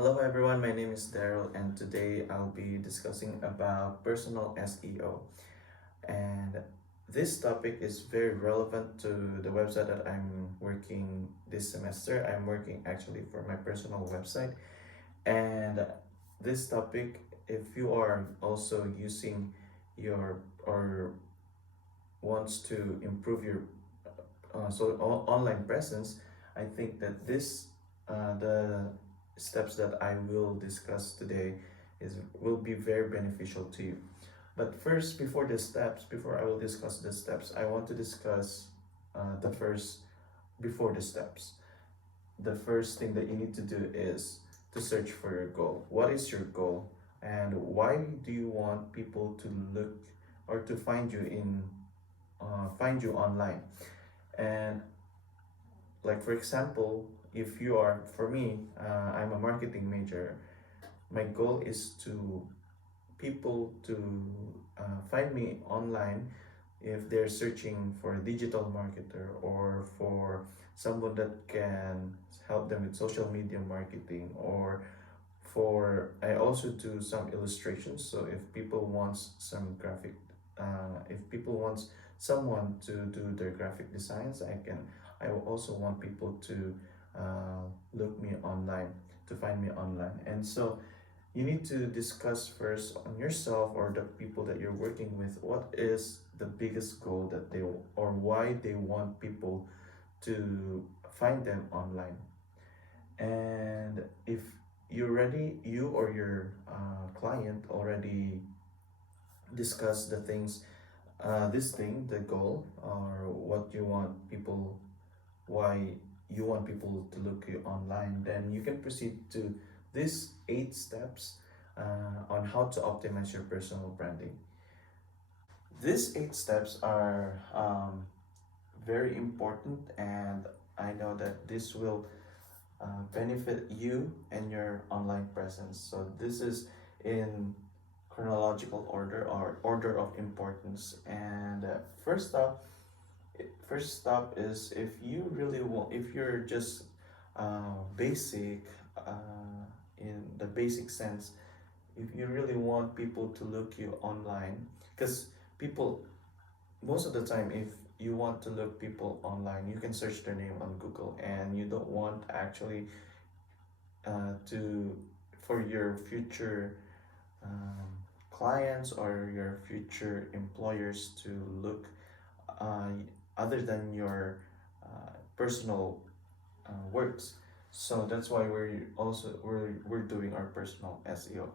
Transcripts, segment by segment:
Hello everyone, my name is Daryl and today I'll be discussing about personal SEO. And this topic is very relevant to the website that I'm working this semester. I'm working actually for my personal website. And this topic, if you are also using your or wants to improve your online presence, I think that the steps that I will discuss today is will be very beneficial to you. But first, before I will discuss the steps, I want to discuss the first before the steps. The first thing that you need to do is to search for your goal. What is your goal, and why do you want people to look or to find you online? And like for example, if you are for me, I'm a marketing major. My goal is to people to find me online if they're searching for a digital marketer or for someone that can help them with social media marketing, or for I also do some illustrations. So if people wants some graphic if people wants someone to do their graphic designs, I also want people to look me online, to find me online. And so you need to discuss first on yourself or the people that you're working with, what is the biggest goal that they or why they want people to find them online. And if you or your client already discuss the things, the goal, or what you want people, why you want people to look you online, then you can proceed to these 8 steps on how to optimize your personal branding. These 8 steps are very important, and I know that this will benefit you and your online presence. So this is in chronological order or order of importance. And first stop is, if you really want, if you're just basic in the basic sense, if you really want people to look you online, because people most of the time, if you want to look people online, you can search their name on Google, and you don't want actually to for your future clients or your future employers to look uh, other than your personal works. So that's why we're doing our personal SEO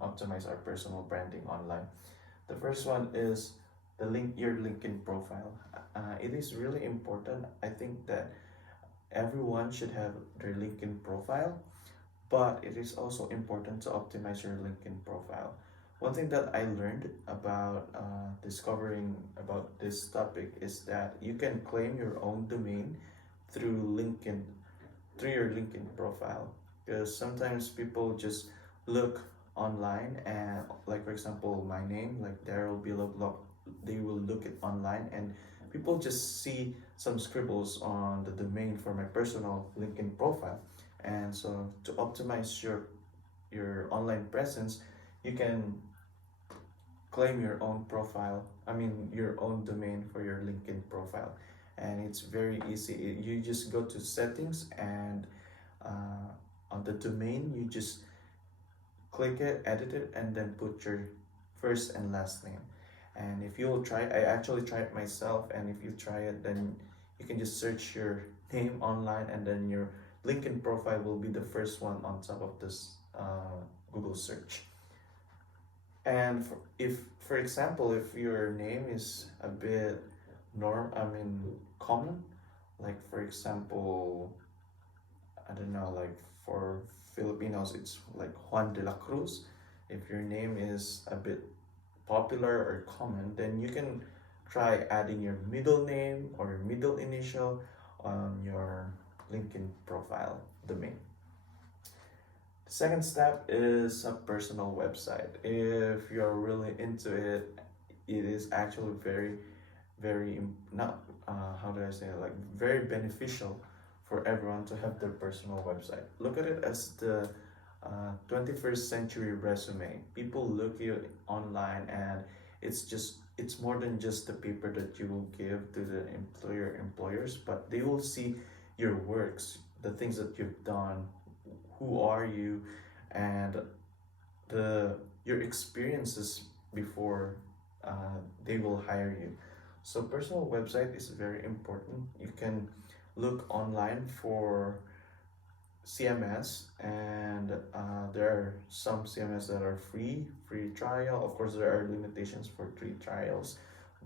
optimize our personal branding online. The first one is your LinkedIn profile. It is really important. I think that everyone should have their LinkedIn profile, but it is also important to optimize your LinkedIn profile. One thing that I learned about discovering about this topic is that you can claim your own domain through LinkedIn, through your LinkedIn profile. Because sometimes people just look online and, like for example, my name, like Daryl Bilog, they will look it online, and people just see some scribbles on the domain for my personal LinkedIn profile. And so to optimize your online presence, you can claim your own profile, your own domain for your LinkedIn profile. And it's very easy. You just go to settings, and on the domain, you just click it, edit it, and then put your first and last name. And if you'll try, I actually tried it myself, and if you try it, then you can just search your name online, and then your LinkedIn profile will be the first one on top of this Google search. And for example, if your name is a bit common, like for example, I don't know, like for Filipinos, it's like Juan de la Cruz. If your name is a bit popular or common, then you can try adding your middle name or your middle initial on your LinkedIn profile domain. The second step is a personal website. If you're really into it, it is actually very not how do I say it, like very beneficial for everyone to have their personal website. Look at it as the 21st century resume. People look you online, and it's more than just the paper that you will give to the employers, but they will see your works, the things that you've done, who are you, and the your experiences before they will hire you. So personal website is very important. You can look online for CMS, and there are some CMS that are free trial. Of course, there are limitations for free trials,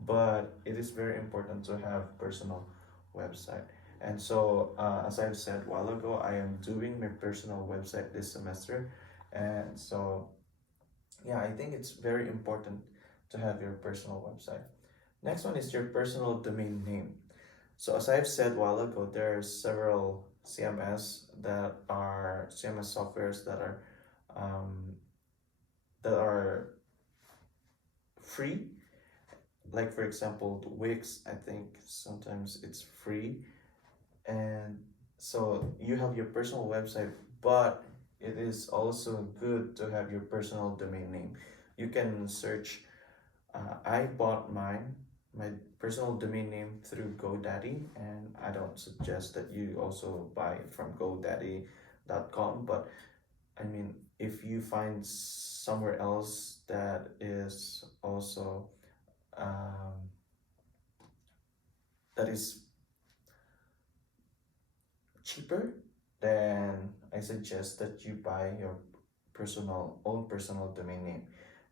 but it is very important to have personal website. And so, as I've said a while ago, I am doing my personal website this semester, and so yeah, I think it's very important to have your personal website. Next one is your personal domain name. So as I've said a while ago, there are several CMS softwares um, that are free. Like for example, the Wix, I think sometimes it's free, and so you have your personal website, but it is also good to have your personal domain name. You can search. I bought my personal domain name through GoDaddy, and I don't suggest that you also buy it from GoDaddy.com. But I mean, if you find somewhere else that is also um, that is cheaper, then I suggest that you buy your personal domain name.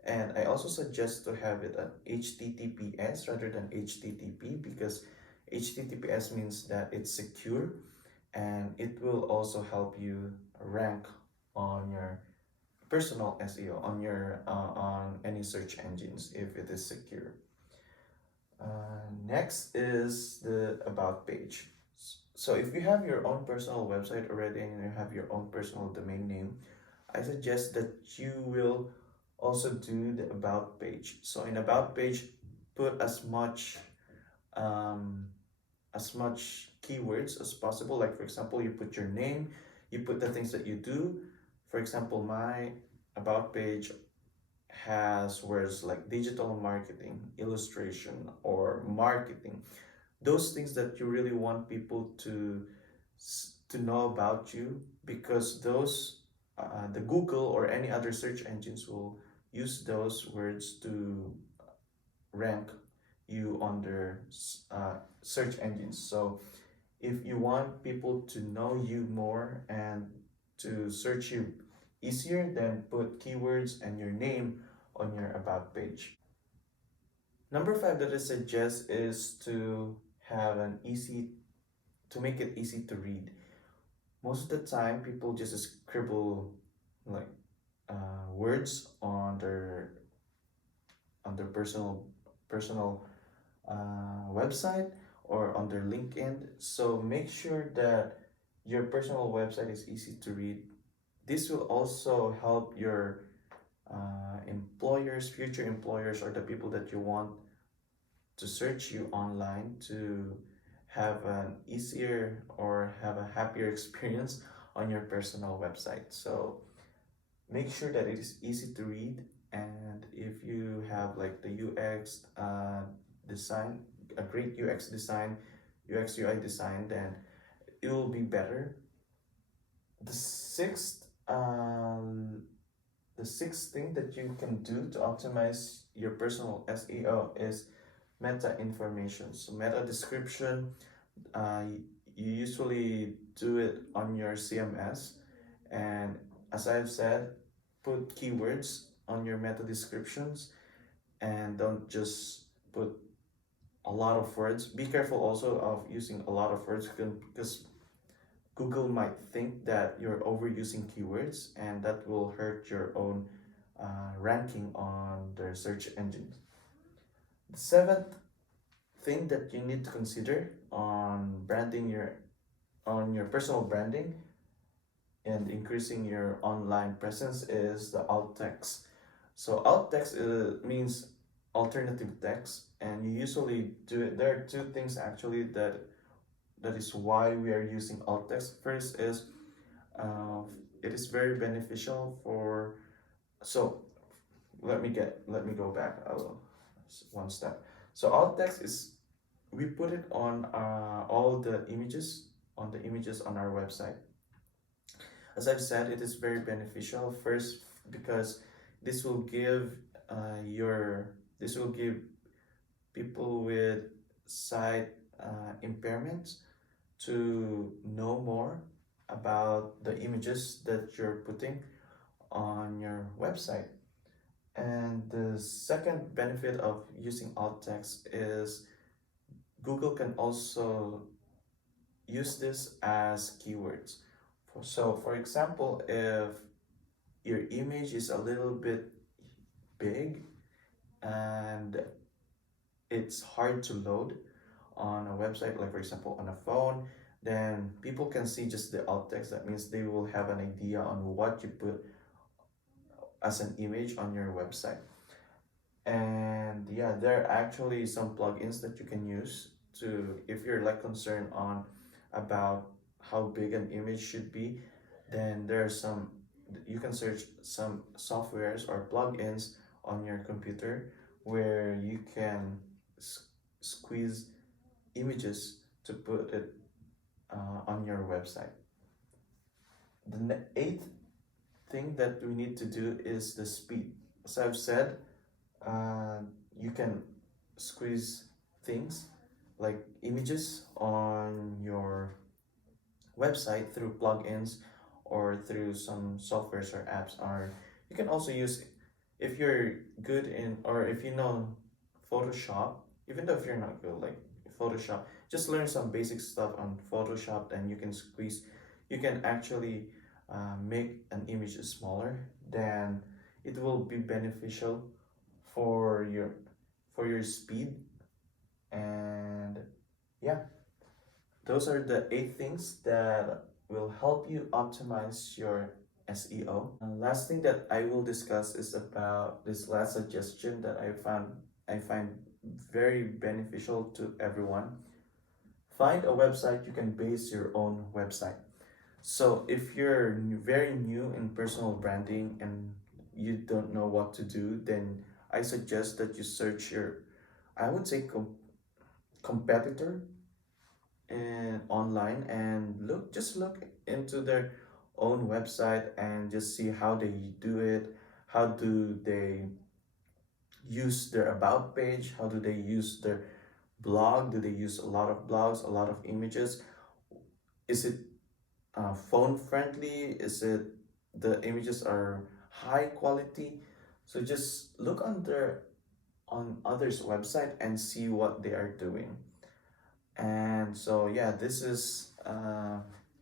And I also suggest to have it at HTTPS rather than HTTP, because HTTPS means that it's secure, and it will also help you rank on your personal SEO on any search engines if it is secure. Next is the about page. So if you have your own personal website already and you have your own personal domain name, I suggest that you will also do the about page. So in about page, put um, as much keywords as possible. Like for example, you put your name, you put the things that you do. For example, my about page has words like digital marketing, illustration, or marketing. Those things that you really want people to know about you, because those the Google or any other search engines will use those words to rank you on their search engines. So if you want people to know you more and to search you easier, then put keywords and your name on your about page. Number five that I suggest is to have an easy to make it easy to read. Most of the time, people just scribble like words on their personal website or on their LinkedIn. So make sure that your personal website is easy to read. This will also help your employers, future employers, or the people that you want to search you online to have an easier or have a happier experience on your personal website. So make sure that it is easy to read, and if you have like the UX design, a great UX design, UX UI design, then it will be better. The sixth thing that you can do to optimize your personal SEO is meta information. So meta description, uh, you usually do it on your CMS, and as I've said, put keywords on your meta descriptions, and don't just put a lot of words. Be careful also of using a lot of words, because Google might think that you're overusing keywords, and that will hurt your own ranking on their search engines. The seventh thing that you need to consider on your personal branding and increasing your online presence is the alt text. So alt text means alternative text, and you usually do it. There are two things actually that is why we are using alt text. First is uh, it is very beneficial for. So let me go back one step. So alt text is, we put it on all the images, on the images on our website. As I've said, it is very beneficial. First, because this will give your this will give people with sight impairments to know more about the images that you're putting on your website. And the second benefit of using alt text is Google can also use this as keywords. For example, if your image is a little bit big and it's hard to load on a website, like for example on a phone, then people can see just the alt text. That means they will have an idea on what you put as an image on your website. And yeah, there are actually some plugins that you can use to, if you're like concerned on about how big an image should be, then there are some, you can search some softwares or plugins on your computer where you can squeeze images to put it on your website. The eighth thing that we need to do is the speed. As I've said, uh, you can squeeze things like images on your website through plugins or through some softwares or apps. Or you can also use, if you're good in, or if you know Photoshop, even though if you're not good like Photoshop, just learn some basic stuff on Photoshop, and you can squeeze, you can actually make an image smaller. Then it will be beneficial for your speed. And yeah, those are the 8 things that will help you optimize your SEO. And last thing that I will discuss is about this last suggestion that I find very beneficial to everyone. Find a website you can base your own website. So if you're very new in personal branding and you don't know what to do, then I suggest that you search your, I would say, competitor and online, and look into their own website and just see how they do it. How do they use their about page? How do they use their blog? Do they use a lot of blogs, a lot of images? Is it phone friendly? Is it, the images are high quality? So just look on others website and see what they are doing. And so yeah, this is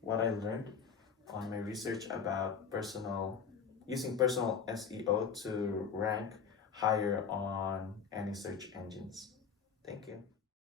what I learned on my research about using personal SEO to rank higher on any search engines. Thank you.